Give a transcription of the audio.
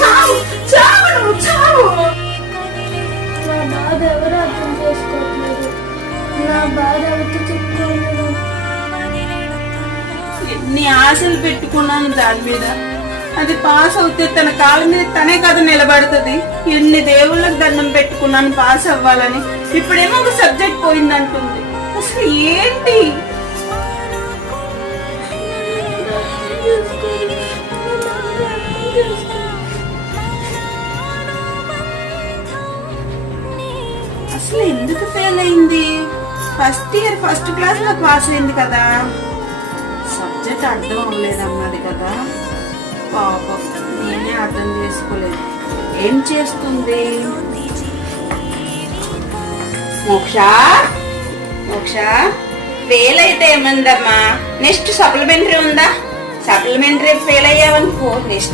చావు చావు నువ్వు చావు. నా బాధ ఎవరు అర్థం చేసుకోవట్లేదు. నా బాధ ఎవరికి చెప్పుకోలేదు. ఎన్ని ఆశలు పెట్టుకున్నాను దాని మీద. అది పాస్ అవుతే తన కాళ్ళ మీద తనే కదా నిలబడుతుంది. ఎన్ని దేవుళ్ళకి దండం పెట్టుకున్నాను పాస్ అవ్వాలని. ఇప్పుడేమో ఒక సబ్జెక్ట్ పోయిందంటుంది. అసలు ఏంటి? అసలు ఎందుకు ఫెయిల్ అయింది? ఫస్ట్ ఇయర్ ఫస్ట్ క్లాస్ లో పాస్ అయింది కదా. సబ్జెక్ట్ అర్థం అవ్వలేదన్నది కదా. పాపం నేనే అర్థం చేసుకోలేదు. ఏం చేస్తుంది? మోక్ష మోక్ష ఫెయిల్ అయితే ఏమందమ్మా? నెక్స్ట్ సప్లిమెంటరీ ఉందా? సప్లిమెంటరీ ఫెయిల్ అయ్యావనుకో నెక్స్ట్